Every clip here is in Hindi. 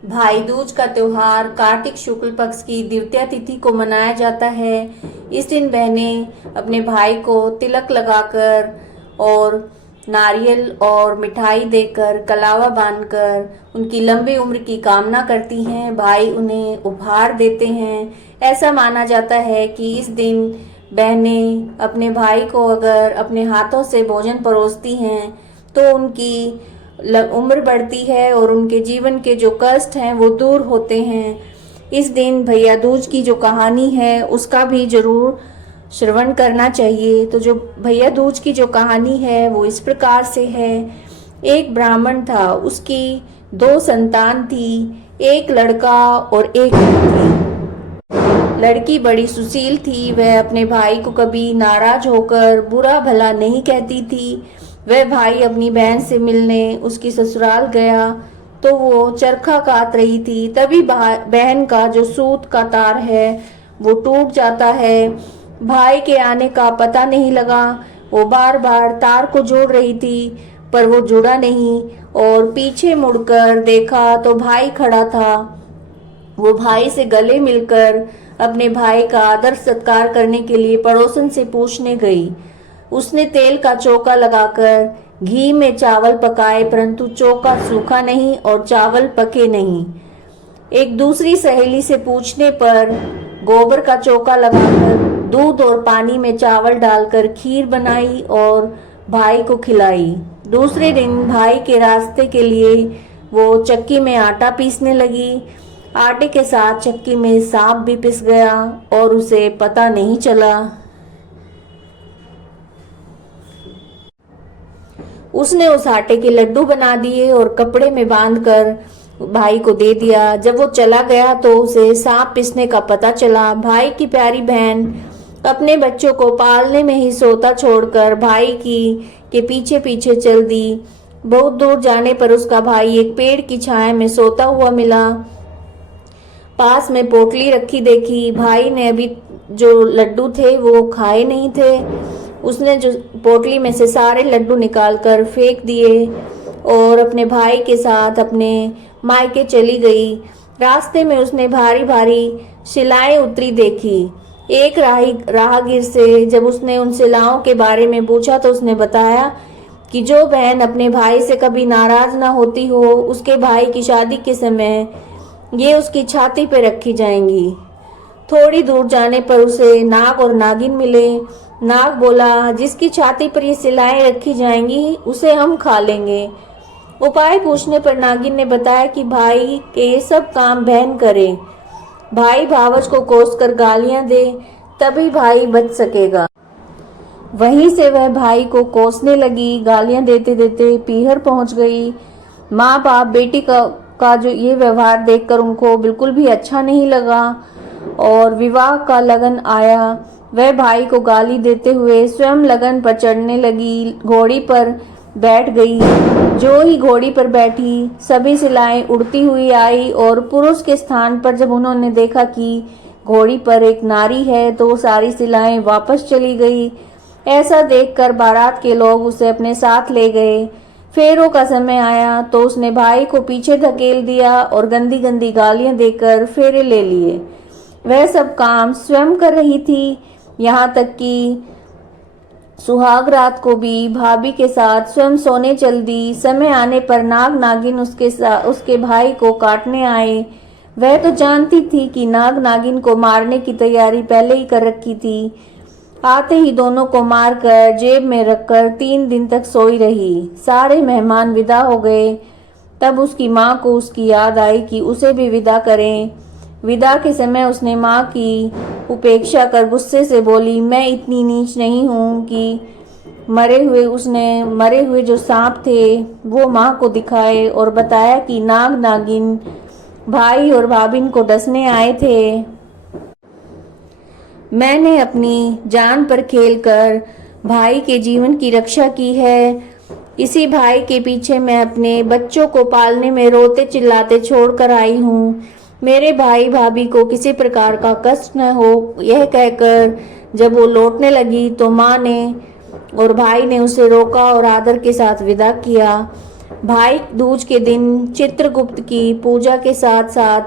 भाई दूज का त्योहार कार्तिक शुक्ल पक्ष की द्वितीया तिथि को मनाया जाता है। इस दिन बहनें अपने भाई को तिलक लगाकर और नारियल और मिठाई देकर कलावा बांधकर उनकी लंबी उम्र की कामना करती हैं। भाई उन्हें उपहार देते हैं। ऐसा माना जाता है कि इस दिन बहनें अपने भाई को अगर अपने हाथों से भोजन परोसती हैं तो उनकी उम्र बढ़ती है और उनके जीवन के जो कष्ट हैं वो दूर होते हैं। इस दिन भैया दूज की जो कहानी है उसका भी जरूर श्रवण करना चाहिए। तो जो भैया दूज की जो कहानी है वो इस प्रकार से है। एक ब्राह्मण था, उसकी दो संतान थी, एक लड़का और एक लड़की। लड़की बड़ी सुशील थी। वह अपने भाई को कभी नाराज होकर बुरा भला नहीं कहती थी। वह भाई अपनी बहन से मिलने उसकी ससुराल गया तो वो चरखा काट रही थी। तभी बहन का जो सूत का तार है वो टूट जाता है। भाई के आने का पता नहीं लगा। वो बार बार तार को जोड़ रही थी पर वो जुड़ा नहीं और पीछे मुड़कर देखा तो भाई खड़ा था। वो भाई से गले मिलकर अपने भाई का आदर सत्कार करने के लिए पड़ोसन से पूछने गई। उसने तेल का चौका लगाकर घी में चावल पकाए परंतु चौका सूखा नहीं और चावल पके नहीं। एक दूसरी सहेली से पूछने पर गोबर का चौका लगाकर दूध और पानी में चावल डालकर खीर बनाई और भाई को खिलाई। दूसरे दिन भाई के रास्ते के लिए वो चक्की में आटा पीसने लगी। आटे के साथ चक्की में सांप भी पिस गया और उसे पता नहीं चला। उसने उस आटे के लड्डू बना दिए और कपड़े में बांधकर भाई को दे दिया। जब वो चला गया तो उसे सांप पिसने का पता चला। भाई की प्यारी बहन अपने बच्चों को पालने में ही सोता छोड़कर भाई के पीछे पीछे चल दी। बहुत दूर जाने पर उसका भाई एक पेड़ की छाया में सोता हुआ मिला। पास में पोटली रखी देखी। भाई ने अभी जो लड्डू थे वो खाए नहीं थे। उसने जो पोटली में से सारे लड्डू निकालकर फेंक दिए और अपने भाई के साथ अपने मायके चली गई। रास्ते में उसने भारी भारी शिलाएं उतरी देखी। एक राहगीर से जब उसने उन शिलाओं के बारे में पूछा तो उसने बताया कि जो बहन अपने भाई से कभी नाराज ना होती हो उसके भाई की शादी के समय ये उसकी छाती पे रखी जाएंगी। थोड़ी दूर जाने पर उसे नाग और नागिन मिले। नाग बोला, जिसकी छाती पर ये सिलाएं रखी जाएंगी उसे हम खा लेंगे। उपाय पूछने पर नागिन ने बताया कि भाई के ये सब काम बहन करे। भाई भावज को कोसकर गालियां दे तभी भाई बच सकेगा। वहीं से वह भाई को कोसने लगी। गालियां देते देते पीहर पहुंच गई। माँ बाप बेटी का जो ये व्यवहार देखकर उनको बिल्कुल भी अच्छा नहीं लगा और विवाह का लगन आया। वह भाई को गाली देते हुए स्वयं लगन पर चढ़ने लगी। घोड़ी पर बैठ गई। जो ही घोड़ी पर बैठी सभी सिलाएं उड़ती हुई आई और पुरुष के स्थान पर जब उन्होंने देखा कि घोड़ी पर एक नारी है तो सारी सिलाएं वापस चली गई। ऐसा देखकर बारात के लोग उसे अपने साथ ले गए। फेरों का समय आया तो उसने भाई को पीछे धकेल दिया और गंदी गंदी गालियां देकर फेरे ले लिए। वह सब काम स्वयं कर रही थी। यहाँ तक कि सुहाग रात को भी भाभी के साथ स्वयं सोने चल दी। समय आने पर नाग नागिन उसके भाई को काटने आए। वह तो जानती थी कि नाग नागिन को मारने की तैयारी पहले ही कर रखी थी। आते ही दोनों को मारकर जेब में रखकर 3 दिन तक सोई रही। सारे मेहमान विदा हो गए। तब उसकी माँ को उसकी याद आई कि उसे भी विदा करें। विदा के समय उसने माँ की उपेक्षा कर गुस्से से बोली, मैं इतनी नीच नहीं हूँ कि मरे हुए जो सांप थे वो माँ को दिखाए और बताया कि नाग नागिन भाई और भाभिन को डसने आए थे। मैंने अपनी जान पर खेलकर भाई के जीवन की रक्षा की है। इसी भाई के पीछे मैं अपने बच्चों को पालने में रोते चिल्लाते छोड़कर आई हूँ। मेरे भाई भाभी को किसी प्रकार का कष्ट न हो, यह कहकर जब वो लौटने लगी तो माँ ने और भाई ने उसे रोका और आदर के साथ विदा किया। भाई दूज के दिन चित्रगुप्त की पूजा के साथ साथ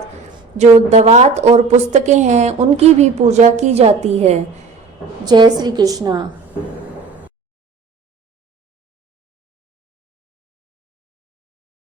जो दवात और पुस्तकें हैं उनकी भी पूजा की जाती है। जय श्री कृष्णा।